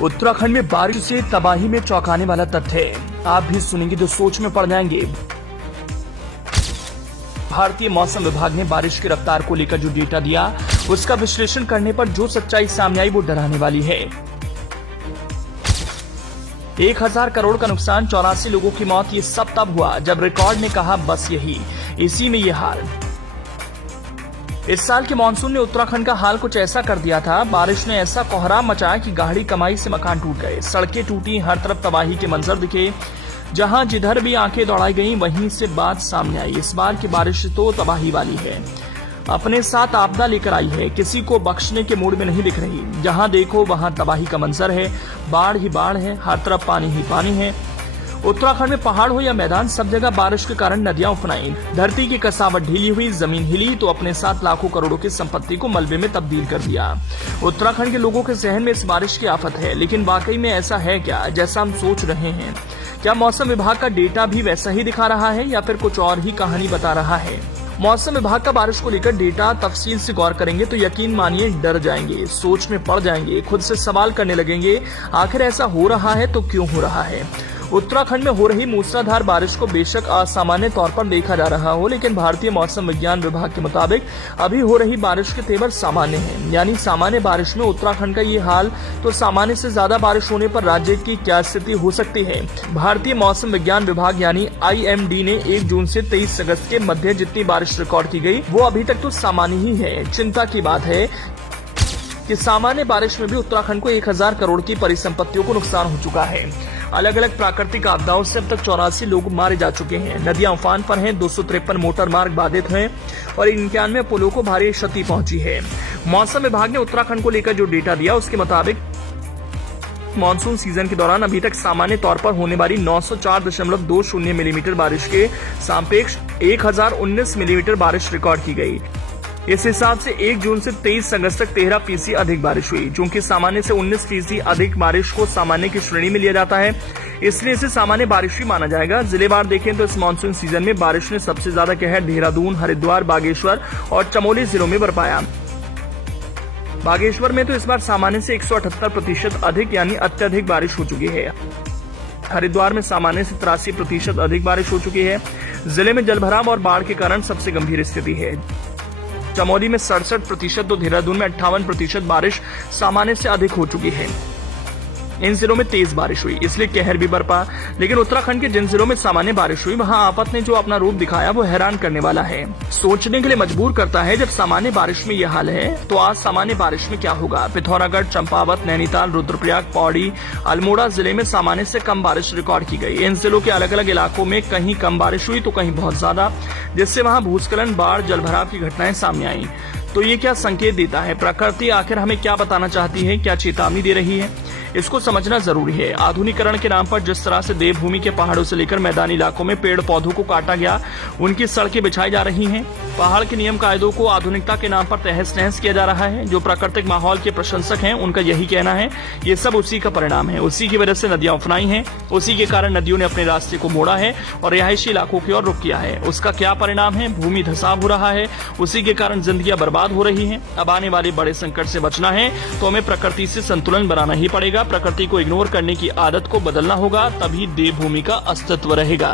उत्तराखंड में बारिश से तबाही में चौंकाने वाला तथ्य है। आप भी सुनेंगे तो सोच में पड़ जाएंगे। भारतीय मौसम विभाग ने बारिश की रफ्तार को लेकर जो डेटा दिया, उसका विश्लेषण करने पर जो सच्चाई सामने आई वो डराने वाली है। 1000 करोड़ का नुकसान, 84 लोगों की मौत, ये सब तब हुआ जब रिकॉर्ड ने कहा बस यही, इसी में ये हाल। इस साल के मानसून ने उत्तराखंड का हाल कुछ ऐसा कर दिया था। बारिश ने ऐसा कोहराम मचाया कि गाढ़ी कमाई से मकान टूट गए, सड़कें टूटी, हर तरफ तबाही के मंजर दिखे। जहां जिधर भी आंखें दौड़ाई गईं, वहीं से बात सामने आई। इस बार की बारिश तो तबाही वाली है, अपने साथ आपदा लेकर आई है, किसी को बख्शने के मूड में नहीं दिख रही। जहां देखो वहां तबाही का मंजर है, बाढ़ ही बाढ़ है, हर तरफ पानी ही पानी है। उत्तराखंड में पहाड़ हो या मैदान, सब जगह बारिश के कारण नदियां उफनाई, धरती की कसावट ढीली हुई, जमीन हिली तो अपने साथ लाखों करोड़ों की संपत्ति को मलबे में तब्दील कर दिया। उत्तराखंड के लोगों के जहन में इस बारिश की आफत है, लेकिन वाकई में ऐसा है क्या जैसा हम सोच रहे हैं? क्या मौसम विभाग का डेटा भी वैसा ही दिखा रहा है या फिर कुछ और ही कहानी बता रहा है? मौसम विभाग का बारिश को लेकर डेटा तफसील से गौर करेंगे तो यकीन मानिए डर जाएंगे, सोच में पड़ जाएंगे, खुद से सवाल करने लगेंगे, आखिर ऐसा हो रहा है तो क्यों हो रहा है? उत्तराखंड में हो रही मूसलाधार बारिश को बेशक असामान्य तौर पर देखा जा रहा हो, लेकिन भारतीय मौसम विज्ञान विभाग के मुताबिक अभी हो रही बारिश के तेवर सामान्य हैं। यानी सामान्य बारिश में उत्तराखंड का ये हाल, तो सामान्य से ज्यादा बारिश होने पर राज्य की क्या स्थिति हो सकती है? भारतीय मौसम विज्ञान विभाग यानी IMD ने 1 जून से 23 अगस्त के मध्य जितनी बारिश रिकॉर्ड की गई, वो अभी तक तो सामान्य ही है। चिंता की बात है कि सामान्य बारिश में भी उत्तराखंड को 1000 करोड़ की परिसंपत्तियों को नुकसान हो चुका है। अलग अलग प्राकृतिक आपदाओं से अब तक 84 लोग मारे जा चुके हैं। नदियां उफान पर हैं, 253 मोटर मार्ग बाधित हैं और 91 पुलों को भारी क्षति पहुंची है। मौसम विभाग ने उत्तराखंड को लेकर जो डेटा दिया, उसके मुताबिक मानसून सीजन के दौरान अभी तक सामान्य तौर पर होने वाली 904.20 मिलीमीटर बारिश के सापेक्ष 1019 मिलीमीटर बारिश रिकॉर्ड की गई। इस हिसाब से 1 जून से 23 अगस्त तक 13% अधिक बारिश हुई, जो कि सामान्य से 19% अधिक बारिश को सामान्य की श्रेणी में लिया जाता है, इसलिए इसे सामान्य बारिश ही माना जाएगा। जिलेवार देखें तो इस मानसून सीजन में बारिश ने सबसे ज्यादा कहर देहरादून, हरिद्वार, बागेश्वर और चमोली जिलों में बरपाया। बागेश्वर में तो इस बार सामान्य से 178% अधिक यानी अत्यधिक बारिश हो चुकी है। हरिद्वार में सामान्य से 83% अधिक बारिश हो चुकी है। जिले में जलभराव और बाढ़ के कारण सबसे गंभीर स्थिति है। चमोली में 67% तो देहरादून में 58% बारिश सामान्य से अधिक हो चुकी है। इन जिलों में तेज बारिश हुई, इसलिए कहर भी बरपा। लेकिन उत्तराखंड के जिन जिलों में सामान्य बारिश हुई, वहां आफत ने जो अपना रूप दिखाया वो हैरान करने वाला है, सोचने के लिए मजबूर करता है। जब सामान्य बारिश में यह हाल है तो आज सामान्य बारिश में क्या होगा? पिथौरागढ़, चंपावत, नैनीताल, रुद्रप्रयाग, पौड़ी, अल्मोड़ा जिले में सामान्य से कम बारिश रिकॉर्ड की गई। इन जिलों के अलग अलग इलाकों में कहीं कम बारिश हुई तो कहीं बहुत ज्यादा, जिससे वहां भूस्खलन, बाढ़, जलभराव की घटनाएं सामने आई। तो ये क्या संकेत देता है? प्रकृति आखिर हमें क्या बताना चाहती है? क्या चेतावनी दे रही है? इसको समझना जरूरी है। आधुनिकीकरण के नाम पर जिस तरह से देवभूमि के पहाड़ों से लेकर मैदानी इलाकों में पेड़ पौधों को काटा गया, उनकी सड़कें बिछाई जा रही हैं, पहाड़ के नियम कायदों को आधुनिकता के नाम पर तहस नहस किया जा रहा है। जो प्राकृतिक माहौल के प्रशंसक हैं, उनका यही कहना है, ये सब उसी का परिणाम है। उसी की वजह से नदियां उफनाई हैं, उसी के कारण नदियों ने अपने रास्ते को मोड़ा है और रिहायशी इलाकों की ओर रुख किया है। उसका क्या परिणाम है? भूमि धंसाव हो रहा है, उसी के कारण जिंदगियां बर्बाद हो रही हैं। अब आने वाले बड़े संकट से बचना है तो हमें प्रकृति से संतुलन बनाना ही पड़ेगा। प्रकृति को इग्नोर करने की आदत को बदलना होगा, तभी देवभूमि का अस्तित्व रहेगा।